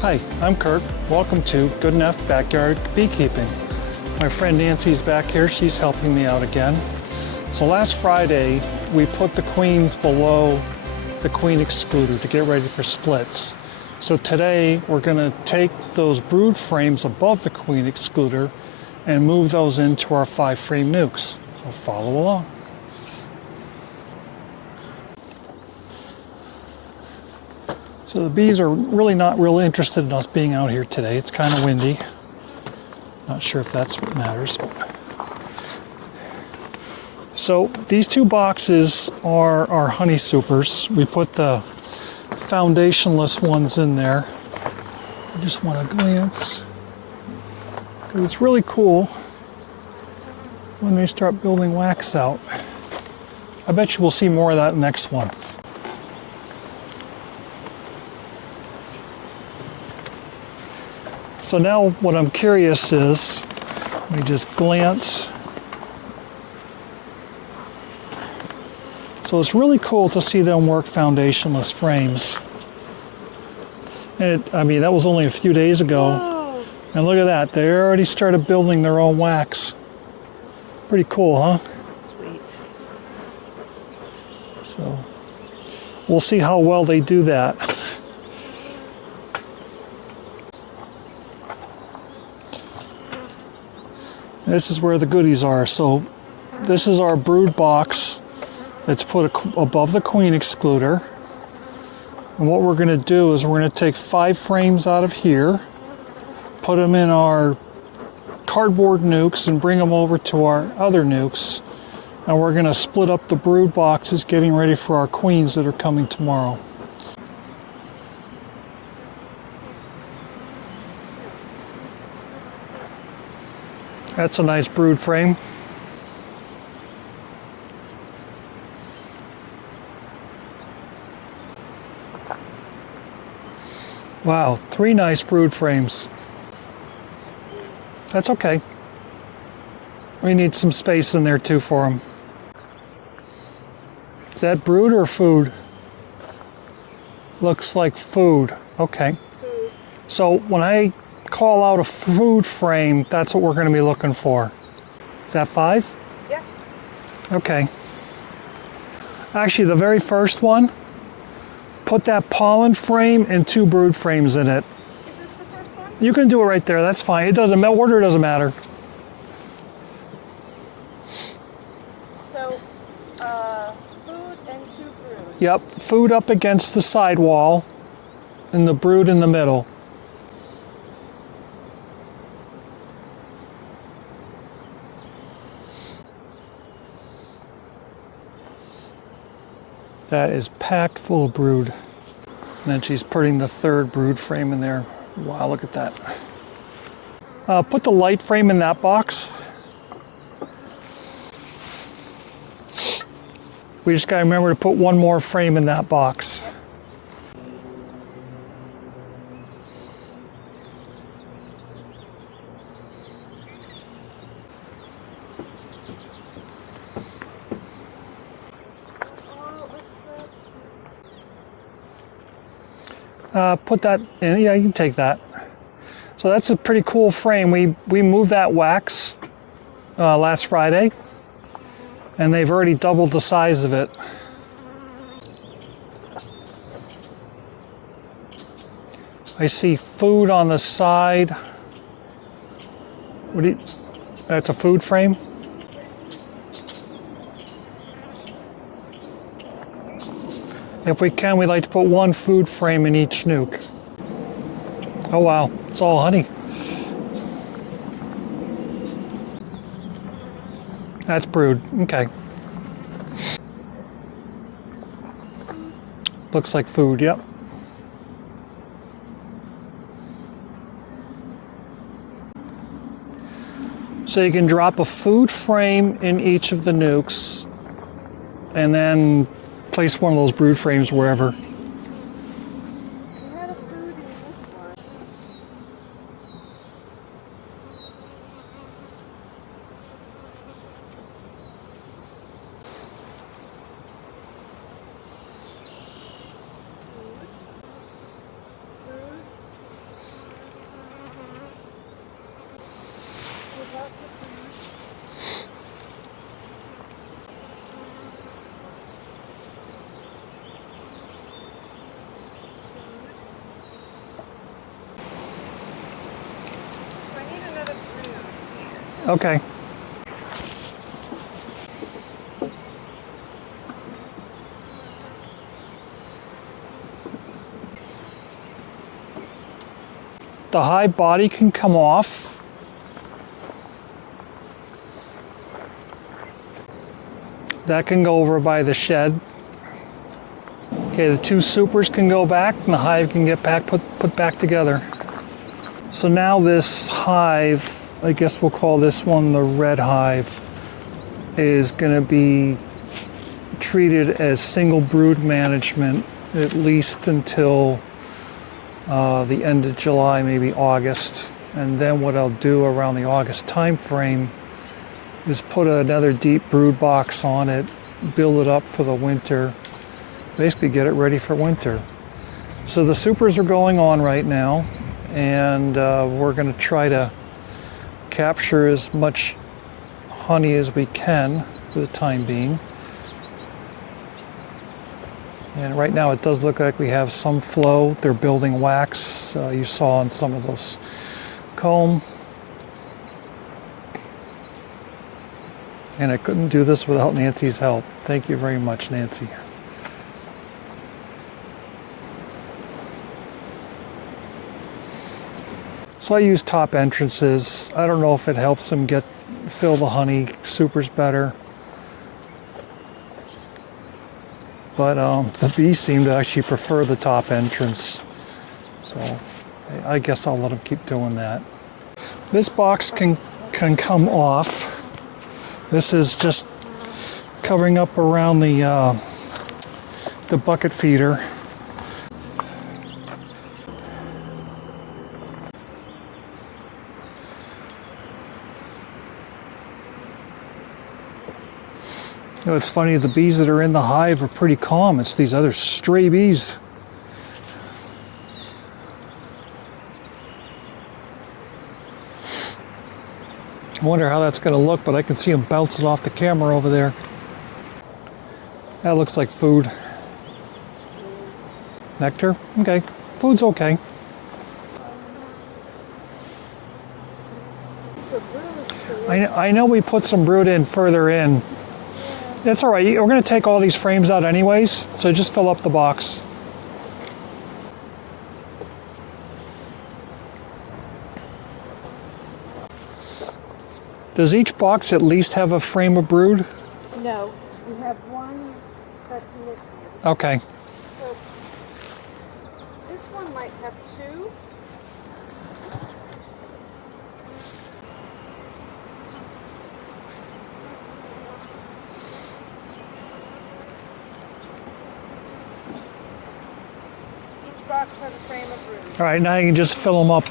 Hi, I'm Kurt. Welcome to Good Enough Backyard Beekeeping. My friend Nancy's back here. She's helping me out again. So last Friday, we put the queens below the queen excluder to get ready for splits. So today, we're going to take those brood frames above the queen excluder and move those into our 5-frame nucs. So follow along. So the bees are really not real interested in us being out here today. It's kind of windy. Not sure if that's what matters. So these two boxes are our honey supers. We put the foundationless ones in there. I just want to glance, because it's really cool when they start building wax out. I bet you we'll see more of that next one. So now what I'm curious is, let me just glance. So it's really cool to see them work foundationless frames. And I mean, that was only a few days ago. Whoa. And look at that, they already started building their own wax. Pretty cool, huh? Sweet. So we'll see how well they do that. This is where the goodies are. So this is our brood box that's put above the queen excluder. And what we're going to do is we're going to take 5 frames out of here, put them in our cardboard nucs and bring them over to our other nucs. And we're going to split up the brood boxes, getting ready for our queens that are coming tomorrow. That's a nice brood frame. Wow, 3 nice brood frames. That's okay. We need some space in there too for them. Is that brood or food? Looks like food. Okay. Food. So when I call out a food frame, that's what we're going to be looking for. Is that 5? Yeah. Okay. Actually, the very first one, put that pollen frame and 2 brood frames in it. Is this the first one? You can do it right there. That's fine. It doesn't matter. Order doesn't matter. So, food and 2 brood. Yep. Food up against the side wall and the brood in the middle. That is packed full of brood. And then she's putting the 3rd brood frame in there. Wow, look at that. Put the light frame in that box. We just gotta remember to put 1 more frame in that box. Put that in, yeah, you can take that. So that's a pretty cool frame. We moved that wax last Friday, and they've already doubled the size of it. I see food on the side. That's a food frame? If we can, we'd like to put 1 food frame in each nuc. Oh wow, it's all honey. That's brood, okay. Looks like food, yep. So you can drop a food frame in each of the nucs and then place one of those brood frames wherever. We had a food in this one. Okay. The hive body can come off. That can go over by the shed. Okay, the two supers can go back and the hive can get back put back together. So now this hive, I guess we'll call this one the red hive, is going to be treated as single brood management at least until the end of July, maybe August. And then what I'll do around the August time frame is put another deep brood box on it, build it up for the winter, basically get it ready for winter. So the supers are going on right now, and we're going to try to capture as much honey as we can for the time being. And right now it does look like we have some flow. They're building wax, you saw on some of those comb. And I couldn't do this without Nancy's help. Thank you very much, Nancy. So I use top entrances. I don't know if it helps them fill the honey supers better. But the bees seem to actually prefer the top entrance. So I guess I'll let them keep doing that. This box can come off. This is just covering up around the bucket feeder. You know, it's funny, the bees that are in the hive are pretty calm. It's these other stray bees. I wonder how that's going to look, but I can see them bouncing off the camera over there. That looks like food. Nectar? Okay. Food's okay. I know we put some brood in further in. It's all right. We're going to take all these frames out anyways, so just fill up the box. Does each box at least have a frame of brood? No, we have one that's missing. Okay. So this one might have two. Each box has a frame of brood. All right, now you can just fill them up.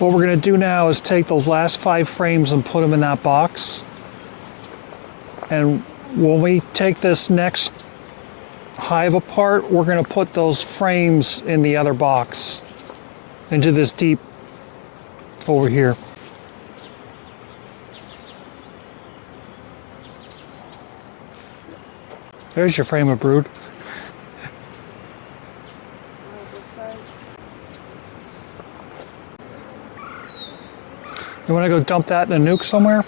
What we're going to do now is take those last 5 frames and put them in that box. And when we take this next hive apart, we're going to put those frames in the other box, into this deep over here. There's your frame of brood. You want to go dump that in a nuke somewhere?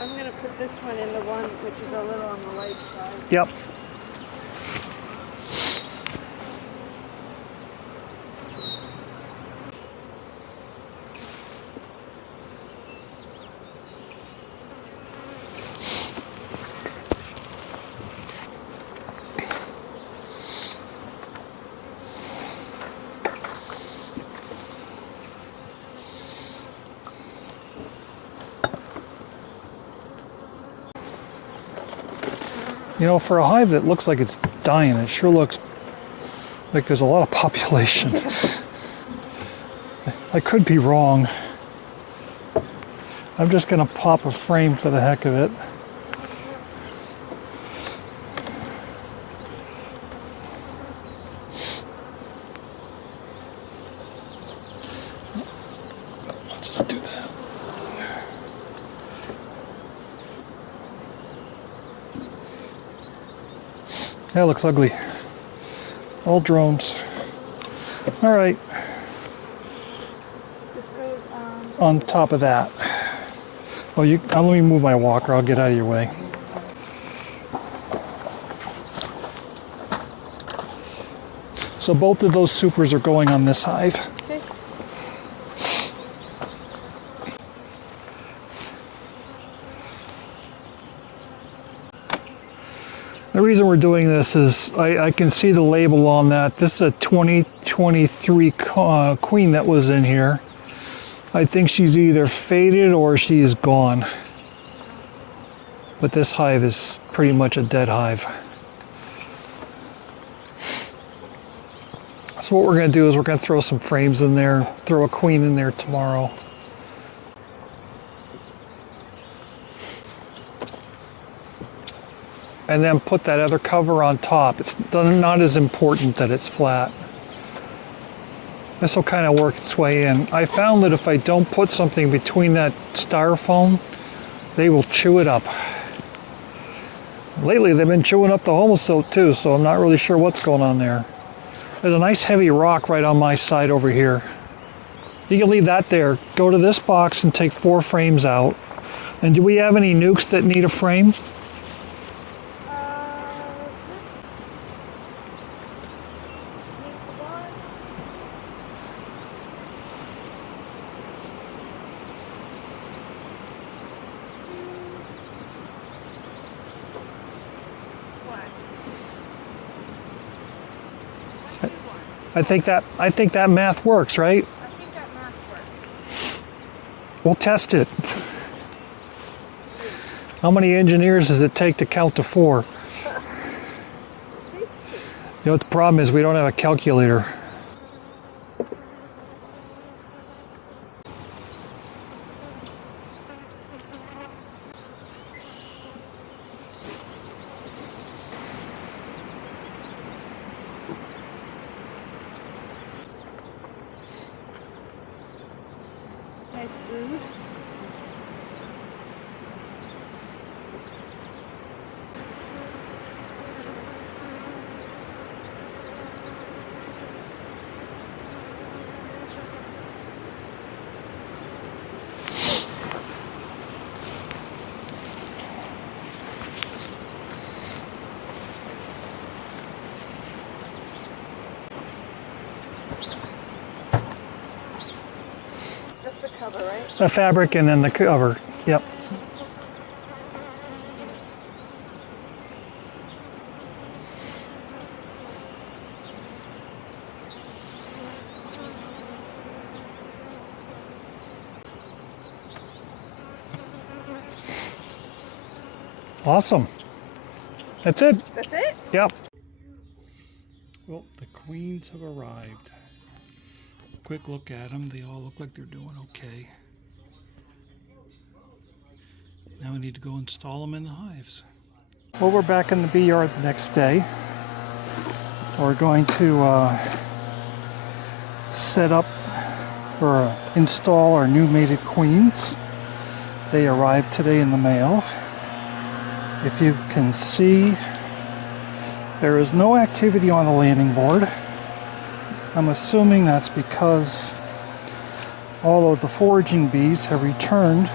I'm going to put this one in the one which is a little on the light side. Yep. You know, for a hive that looks like it's dying, it sure looks like there's a lot of population. I could be wrong. I'm just going to pop a frame for the heck of it. I'll just do that. That looks ugly. All drones. All right. This goes on. On top of that. Oh, let me move my walker. I'll get out of your way. So both of those supers are going on this hive. Okay. The reason we're doing this is I can see the label on that. This is a 2023 queen that was in here. I think she's either faded or she's gone. But this hive is pretty much a dead hive. So what we're going to do is we're going to throw some frames in there, throw a queen in there tomorrow. And then put that other cover on top. It's not as important that it's flat. This will kind of work its way in. I found that if I don't put something between that styrofoam, they will chew it up. Lately they've been chewing up the homosilk too, so I'm not really sure what's going on there. There's a nice heavy rock right on my side over here. You can leave that there. Go to this box and take 4 frames out. And do we have any nucs that need a frame? I think that math works, right? I think that math works. We'll test it. How many engineers does it take to count to 4? You know what the problem is? We don't have a calculator. Nice food. Just the cover, right? The fabric and then the cover. Yep. Awesome. That's it. That's it? Yep. Well, the queens have arrived. Quick look at them. They all look like they're doing okay. Now we need to go install them in the hives. Well, we're back in the bee yard the next day. We're going to set up or install our new mated queens. They arrived today in the mail. If you can see, there is no activity on the landing board. I'm assuming that's because all of the foraging bees have returned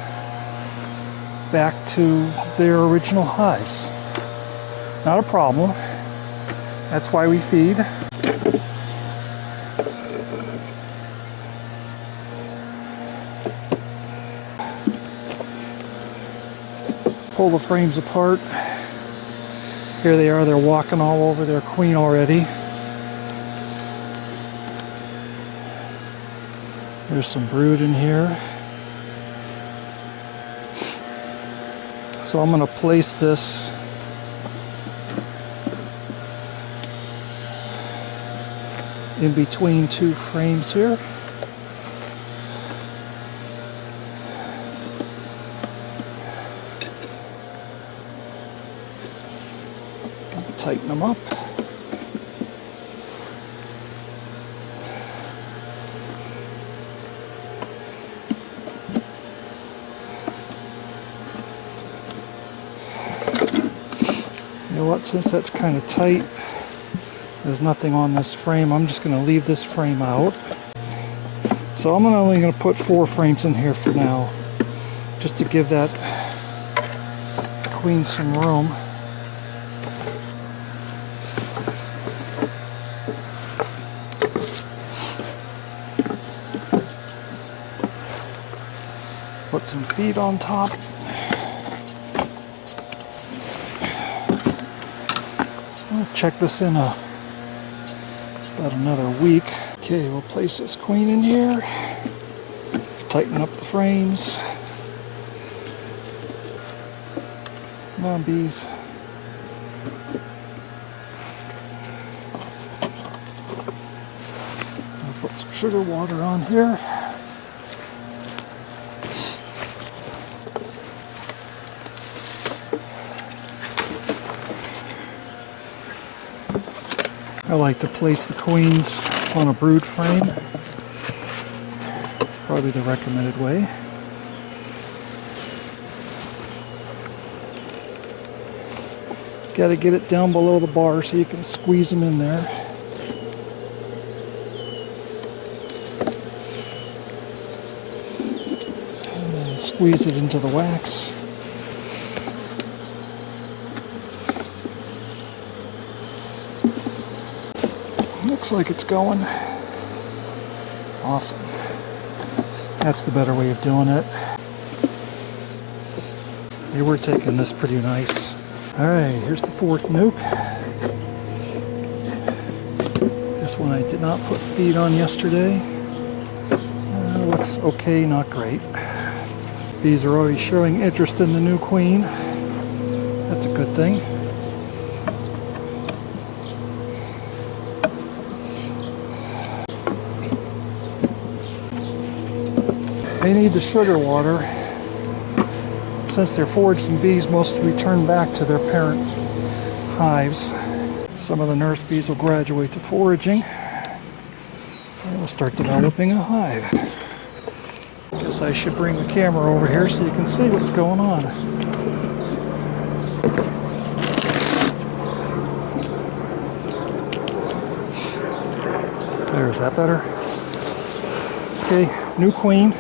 back to their original hives. Not a problem. That's why we feed. Pull the frames apart. Here they are, they're walking all over their queen already. There's some brood in here. So I'm going to place this in between two frames here. Tighten them up. You know what, since that's kind of tight, there's nothing on this frame, I'm just going to leave this frame out. So I'm only going to put 4 frames in here for now, just to give that queen some room. Put some feed on top. We'll check this in about another week. Okay, we'll place this queen in here. Tighten up the frames. Come on, bees. I'll put some sugar water on here. I like to place the queens on a brood frame. Probably the recommended way. Got to get it down below the bar so you can squeeze them in there. And then squeeze it into the wax. Looks like it's going. Awesome. That's the better way of doing it. Hey, we're taking this pretty nice. Alright, here's the 4th nuke. This one I did not put feed on yesterday. Looks okay, not great. Bees are already showing interest in the new queen. That's a good thing. They need the sugar water. Since they're foraging bees, most return back to their parent hives. Some of the nurse bees will graduate to foraging and will start developing a hive. Guess I should bring the camera over here so you can see what's going on. There's that better. Okay, new queen.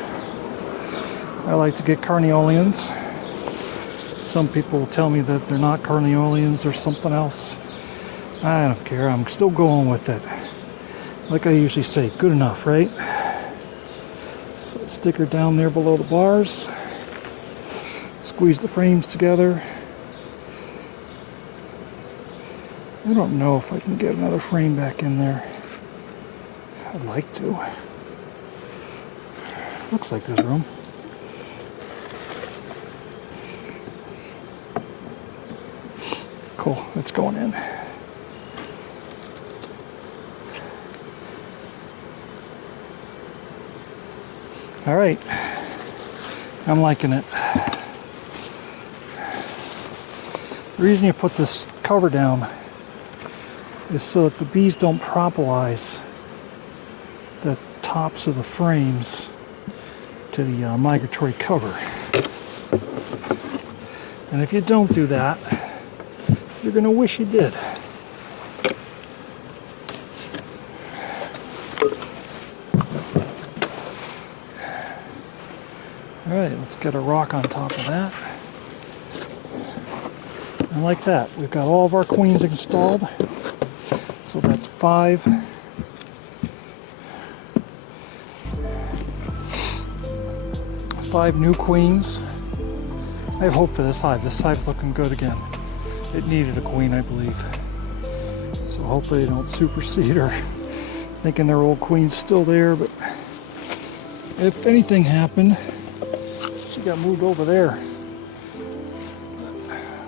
I like to get carnioleans. Some people will tell me that they're not carnioleans, they're something else. I don't care, I'm still going with it. Like I usually say, good enough, right? So stick her down there below the bars. Squeeze the frames together. I don't know if I can get another frame back in there. I'd like to. Looks like there's room. Cool, it's going in. All right, I'm liking it. The reason you put this cover down is so that the bees don't propolize the tops of the frames to the migratory cover. And if you don't do that, you're going to wish you did. All right, let's get a rock on top of that. And like that, we've got all of our queens installed. So that's 5. 5 new queens. I have hope for this hive. This hive's looking good again. It needed a queen, I believe. So hopefully they don't supersede her, thinking their old queen's still there, but if anything happened, she got moved over there.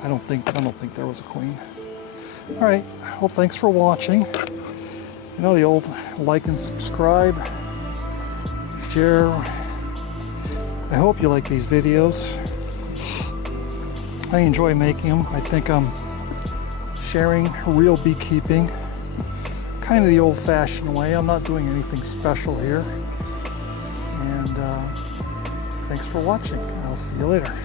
I don't think there was a queen. All right, well, thanks for watching. You know the old like and subscribe, share. I hope you like these videos. I enjoy making them. I think I'm sharing real beekeeping, kind of the old-fashioned way. I'm not doing anything special here. And thanks for watching. I'll see you later.